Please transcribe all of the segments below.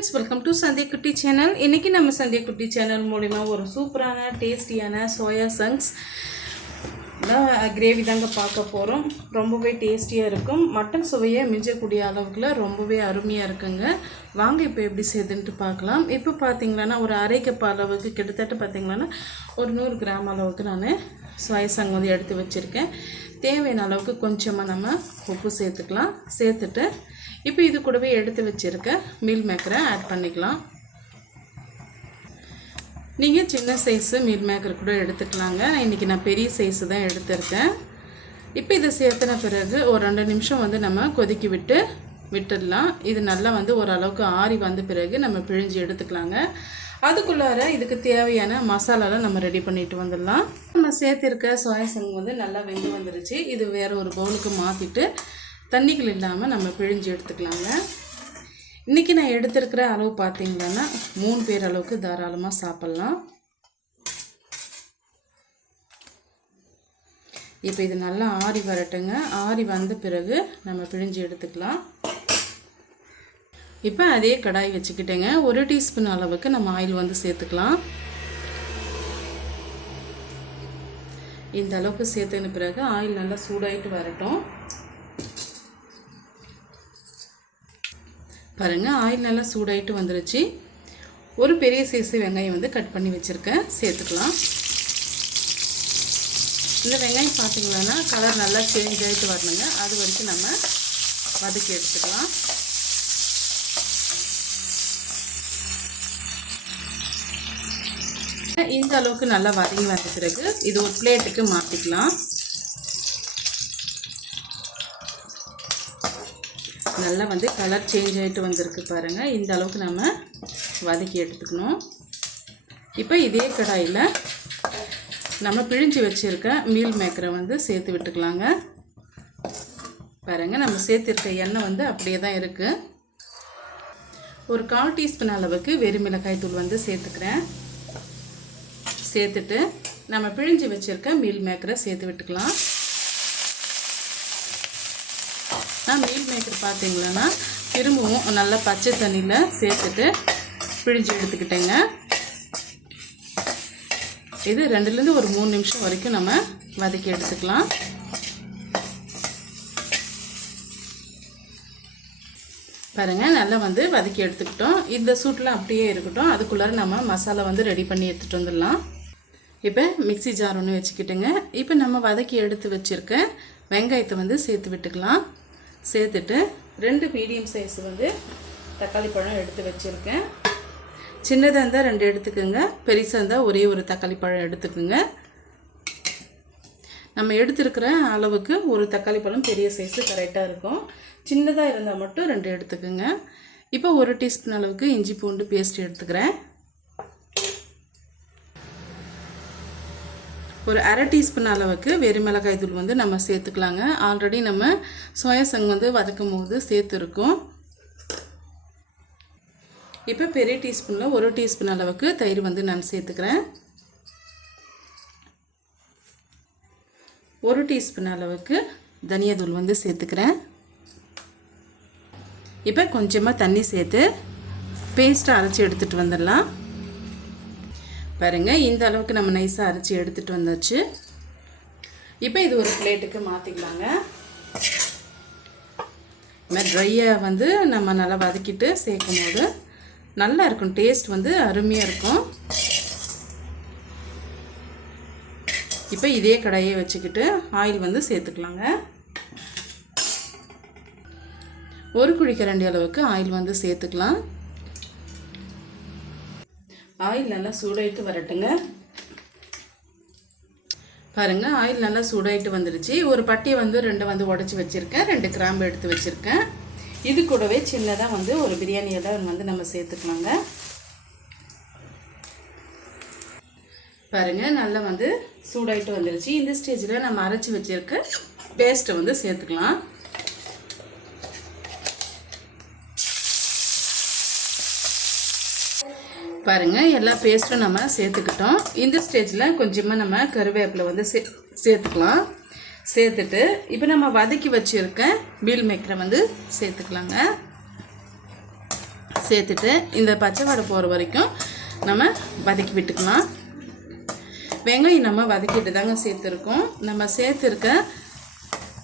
Friends welcome to சந்திய குட்டி channel இன்றைக்கி நம்ம சந்திய குட்டி சேனல் மூலிமா ஒரு சூப்பரான டேஸ்டியான சோயா சங்ஸ் கிரேவி தாங்க பார்க்க போகிறோம் ரொம்பவே டேஸ்டியாக இருக்கும். மட்டன் சுவையை மிஞ்சக்கூடிய அளவுக்குல ரொம்பவே அருமையாக இருக்குங்க. வாங்க இப்போ எப்படி செய்துன்ட்டு பார்க்கலாம். இப்போ பார்த்தீங்கன்னா ஒரு அரை கப் அளவுக்கு கிட்டத்தட்ட பார்த்தீங்கன்னா ஒரு நூறு கிராம் அளவுக்கு நான் சோயா சங்க் வந்து எடுத்து வச்சுருக்கேன். தேவையான அளவுக்கு கொஞ்சமாக நம்ம உப்பு சேர்த்துக்கலாம். சேர்த்துட்டு இப்போ இது கூடவே எடுத்து வச்சுருக்க மீல் மேக்கரை ஆட் பண்ணிக்கலாம். நீங்கள் சின்ன சைஸு மீல் மேக்கர் கூட எடுத்துக்கலாங்க. இன்றைக்கி நான் பெரிய சைஸு தான் எடுத்திருக்கேன். இப்போ இதை சேர்த்துன பிறகு ஒரு ரெண்டு நிமிஷம் வந்து நம்ம கொதிக்கி விட்டு விட்டுடலாம். இது நல்லா வந்து ஓரளவுக்கு ஆறி வந்த பிறகு நம்ம பிழிஞ்சு எடுத்துக்கலாங்க. அதுக்குள்ளார இதுக்கு தேவையான மசாலாலாம் நம்ம ரெடி பண்ணிட்டு வந்துடலாம். நம்ம சேர்த்திருக்க சோயா சங்கு வந்து நல்லா வெந்து வந்துருச்சு. இது வேறு ஒரு பவுலுக்கு மாற்றிட்டு தண்ணிகள் இல்லாமல் நம்ம பிழிஞ்சு எடுத்துக்கலாங்க. இன்றைக்கி நான் எடுத்திருக்கிற அளவு பார்த்தீங்கன்னா மூணு பேர் அளவுக்கு தாராளமாக சாப்பிட்லாம். இப்போ இது நல்லா ஆறி வரட்டுங்க. ஆறி வந்த பிறகு நம்ம பிழிஞ்சு எடுத்துக்கலாம். இப்போ அதே கடாய் வச்சுக்கிட்டேங்க. ஒரு டீஸ்பூன் அளவுக்கு நம்ம ஆயில் வந்து சேர்த்துக்கலாம். இந்த அளவுக்கு சேர்த்துன பிறகு ஆயில் நல்லா சூடாயிட்டு வரட்டும். பாருங்கள் ஆயில் நல்லா சூடாயிட்டு வந்துருச்சு. ஒரு பெரிய சைஸு வெங்காயம் வந்து கட் பண்ணி வச்சுருக்கேன். சேர்த்துக்கலாம். இந்த வெங்காயம் பார்த்திங்கன்னா கலர் நல்லா சேஞ்ச் ஆகிட்டு வரணுங்க. அது வரைக்கும் நம்ம வதக்கி எடுத்துக்கலாம். இந்த அளவுக்கு நல்லா வதங்கி வந்த பிறகு இது ஒரு பிளேட்டுக்கு மாற்றிக்கலாம் நல்லா வந்து கலர் சேஞ்ச் ஆகிட்டு வந்திருக்கு பாருங்கள் இந்த அளவுக்கு நம்ம வதக்கி எடுத்துக்கணும். இப்போ இதே கடாயில் நம்ம பிழிஞ்சு வச்சுருக்க மீல் மேக்கரை வந்து சேர்த்து விட்டுக்கலாங்க. பாருங்கள் நம்ம சேர்த்துருக்க எண்ணெய் வந்து அப்படியே தான் இருக்குது ஒரு கால் டீஸ்பூன் அளவுக்கு வெறுமிளகாய் தூள் வந்து சேர்த்துக்கிறேன். சேர்த்துட்டு நம்ம பிழிஞ்சு வச்சுருக்க மீல் மேக்கரை சேர்த்து விட்டுக்கலாம். நான் மீல் மேக்கர் பார்த்தீங்களன்னா திரும்பவும் நல்லா பச்சை தண்ணியில் சேர்த்துட்டு பிழிஞ்சு எடுத்துக்கிட்டேங்க. இது ரெண்டுலேருந்து ஒரு மூணு நிமிஷம் வரைக்கும் நம்ம வதக்கி எடுத்துக்கலாம். பாருங்கள் நல்லா வந்து வதக்கி எடுத்துக்கிட்டோம். இந்த சூட்டில் அப்படியே இருக்கட்டும். அதுக்குள்ளார நம்ம மசாலா வந்து ரெடி பண்ணி எடுத்துகிட்டு வந்துடலாம். இப்போ மிக்சி ஜார் ஒன்று வச்சுக்கிட்டுங்க. இப்போ நம்ம வதக்கி எடுத்து வச்சுருக்க வெங்காயத்தை வந்து சேர்த்து விட்டுக்கலாம். சேர்த்துட்டு ரெண்டு மீடியம் சைஸ் வந்து தக்காளி பழம் எடுத்து வச்சுருக்கேன். சின்னதாக இருந்தால் ரெண்டு எடுத்துக்கோங்க பெருசாக இருந்தால் ஒரே ஒரு தக்காளி பழம் எடுத்துக்கோங்க. நம்ம எடுத்துருக்கிற அளவுக்கு ஒரு தக்காளி பழம் பெரிய சைஸு கரெக்டாக இருக்கும். சின்னதாக இருந்தால் மட்டும் ரெண்டு எடுத்துக்கோங்க. இப்போ ஒரு டீஸ்பூன் அளவுக்கு இஞ்சி பூண்டு பேஸ்ட் எடுத்துக்கிறேன். ஒரு அரை டீஸ்பூன் அளவுக்கு வெறி மிளகாய் தூள் வந்து நம்ம சேர்த்துக்கலாங்க. ஆல்ரெடி நம்ம சோயா சங் வந்து வதக்கும் போது சேர்த்துருக்கோம். இப்போ பெரிய டீஸ்பூனில் ஒரு டீஸ்பூன் அளவுக்கு தயிர் வந்து நான் சேர்த்துக்கிறேன். ஒரு டீஸ்பூன் அளவுக்கு தனியாதூள் வந்து சேர்த்துக்கிறேன். இப்போ கொஞ்சமாக தண்ணி சேர்த்து பேஸ்ட்டை அரைச்சி எடுத்துகிட்டு வந்துடலாம். பாருங்கள் இந்த அளவுக்கு நம்ம நைஸாக அரைச்சி எடுத்துகிட்டு வந்தாச்சு. இப்போ இது ஒரு பிளேட்டுக்கு மாற்றிக்கலாங்க இது மாதிரி ட்ரையை வந்து நம்ம நல்லா வதக்கிட்டு சேர்க்கும் போது நல்லா இருக்கும். டேஸ்ட் வந்து அருமையாக இருக்கும். இப்போ இதே கடையை வச்சுக்கிட்டு ஆயில் வந்து சேர்த்துக்கலாங்க. ஒரு குழிக்கரண்டி அளவுக்கு ஆயில் வந்து சேர்த்துக்கலாம். ஆயில் நல்லா சூடாயிட்டு வரட்டுங்க. பாருங்கள் ஆயில் நல்லா சூடாயிட்டு வந்துடுச்சு. ஒரு பட்டியை வந்து ரெண்டு வந்து உடச்சி வச்சுருக்கேன். ரெண்டு கிராம்பு எடுத்து வச்சுருக்கேன். இது கூடவே சின்னதாக வந்து ஒரு பிரியாணி இடம் வந்து நம்ம சேர்த்துக்கலாங்க. பாருங்கள் நல்லா வந்து சூடாயிட்டு வந்துடுச்சு. இந்த ஸ்டேஜில் நம்ம அரைச்சி வச்சுருக்க பேஸ்ட்டை வந்து சேர்த்துக்கலாம். பாருங்கள் எல்லா பேஸ்ட்டும் நம்ம சேர்த்துக்கிட்டோம். இந்த ஸ்டேஜில் கொஞ்சமாக நம்ம கருவேப்பிலை வந்து சே சேர்த்துக்கலாம். சேர்த்துட்டு இப்போ நம்ம வதக்கி வச்சுருக்க மீல் மேக்கரை வந்து சேர்த்துக்கலாங்க. சேர்த்துட்டு இந்த பச்சை வடை போகிற வரைக்கும் நம்ம வதக்கி விட்டுக்கலாம். வெங்காயம் நம்ம வதக்கிட்டு தாங்க சேர்த்துருக்கோம். நம்ம சேர்த்துருக்க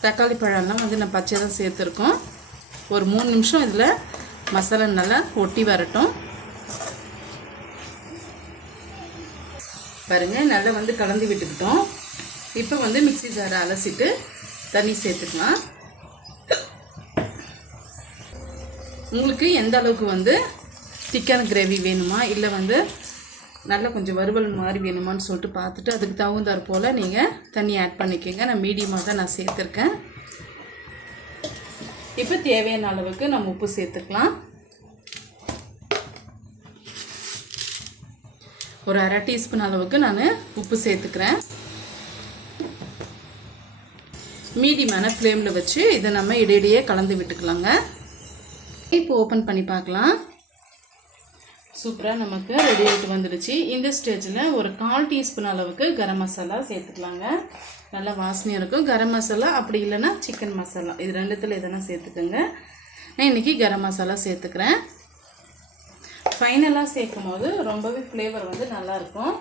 தக்காளி பழம்லாம் வந்து நம்ம பச்சை தான் சேர்த்துருக்கோம். ஒரு மூணு நிமிஷம் இதில் மசாலா நல்லா ஒட்டி வரட்டும். பாருங்கள் நல்லா வந்து கலந்து விட்டுக்கிட்டோம். இப்போ வந்து மிக்ஸி ஜாரை அலசிட்டு தண்ணி சேர்த்துக்கலாம். உங்களுக்கு எந்த அளவுக்கு வந்து சிக்கன் கிரேவி வேணுமா இல்லை வந்து நல்லா கொஞ்சம் வறுவல் மாதிரி வேணுமான்னு சொல்லிட்டு பார்த்துட்டு அதுக்கு தகுந்தாற் போல் நீங்கள் தண்ணி ஆட் பண்ணிக்கோங்க. நான் மீடியமாக தான் நான் சேர்த்துருக்கேன். இப்போ தேவையான அளவுக்கு நம்ம உப்பு சேர்த்துக்கலாம். ஒரு அரை டீஸ்பூன் அளவுக்கு நான் உப்பு சேர்த்துக்கிறேன். மீடியமான ஃப்ளேமில் வச்சு இதை நம்ம இடையிடையே கலந்து விட்டுக்கலாங்க. இப்போ ஓப்பன் பண்ணி பார்க்கலாம். சூப்பராக நமக்கு ரெடி ஆகிட்டு வந்துடுச்சு. இந்த ஸ்டேஜில் ஒரு கால் டீஸ்பூன் அளவுக்கு கரம் மசாலா சேர்த்துக்கலாங்க. நல்லா வாசனையாக இருக்கும். கரம் மசாலா அப்படி இல்லைன்னா சிக்கன் மசாலா. இது ரெண்டுத்தில் எதனா சேர்த்துக்கோங்க. நான் இன்றைக்கி கரம் மசாலா சேர்த்துக்கிறேன். ஃபைனலாக சேர்க்கும் போது ரொம்பவே ஃப்ளேவர் வந்து நல்லாயிருக்கும்.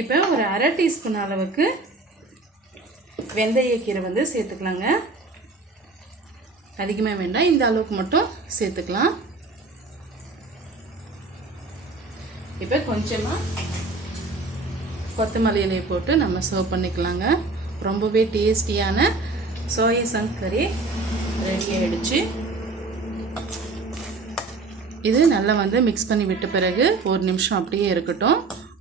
இப்போ ஒரு அரை டீஸ்பூன் அளவுக்கு வெந்தயக்கீரை வந்து சேர்த்துக்கலாங்க. அதிகமாக வேண்டாம் இந்த அளவுக்கு மட்டும் சேர்த்துக்கலாம். இப்போ கொஞ்சமாக கொத்தமல்லி இலையை போட்டு நம்ம சர்வ் பண்ணிக்கலாங்க. ரொம்பவே டேஸ்டியான சோயா சங்க் கறி ரெடி ஆகிடுச்சு இது நல்லா வந்து மிக்ஸ் பண்ணி விட்ட பிறகு ஒரு நிமிஷம் அப்படியே இருக்கட்டும்.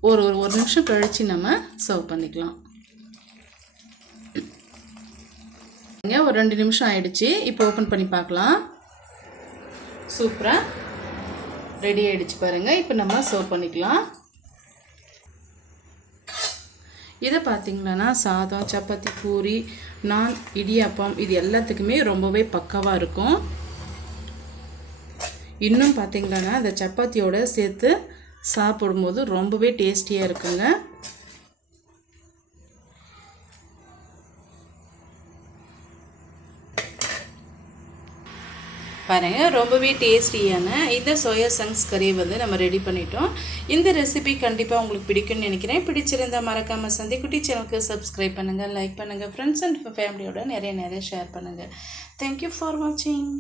ஒரு ஒரு ஒரு நிமிஷம் கழித்து நம்ம சர்வ் பண்ணிக்கலாம். இங்கே ஒரு ரெண்டு நிமிஷம் ஆயிடுச்சு. இப்போ ஓப்பன் பண்ணி பார்க்கலாம். சூப்பராக ரெடி ஆகிடுச்சு பாருங்கள் இப்போ நம்ம சர்வ் பண்ணிக்கலாம். இதை பார்த்தீங்களன்னா சாதம் சப்பாத்தி பூரி நான் இடியாப்பம் இது எல்லாத்துக்குமே ரொம்பவே பக்காவாக இருக்கும். இன்னும் பார்த்திங்கன்னா அந்த சப்பாத்தியோடு சேர்த்து சாப்பிடும்போது ரொம்பவே டேஸ்டியாக இருக்குங்க. பாருங்கள் ரொம்பவே டேஸ்டியான இந்த சோயா சங்ஸ் கறி வந்து நம்ம ரெடி பண்ணிட்டோம். இந்த ரெசிபி கண்டிப்பாக உங்களுக்கு பிடிக்கும்னு நினைக்கிறேன். பிடிச்சிருந்தா மறக்காமல் சந்திக்குட்டி சேனலுக்கு சப்ஸ்கிரைப் பண்ணுங்கள் லைக் பண்ணுங்கள் ஃப்ரெண்ட்ஸ் அண்ட் ஃபேமிலியோட நிறைய நிறைய ஷேர் பண்ணுங்கள் தேங்க்யூ ஃபார் வாட்சிங்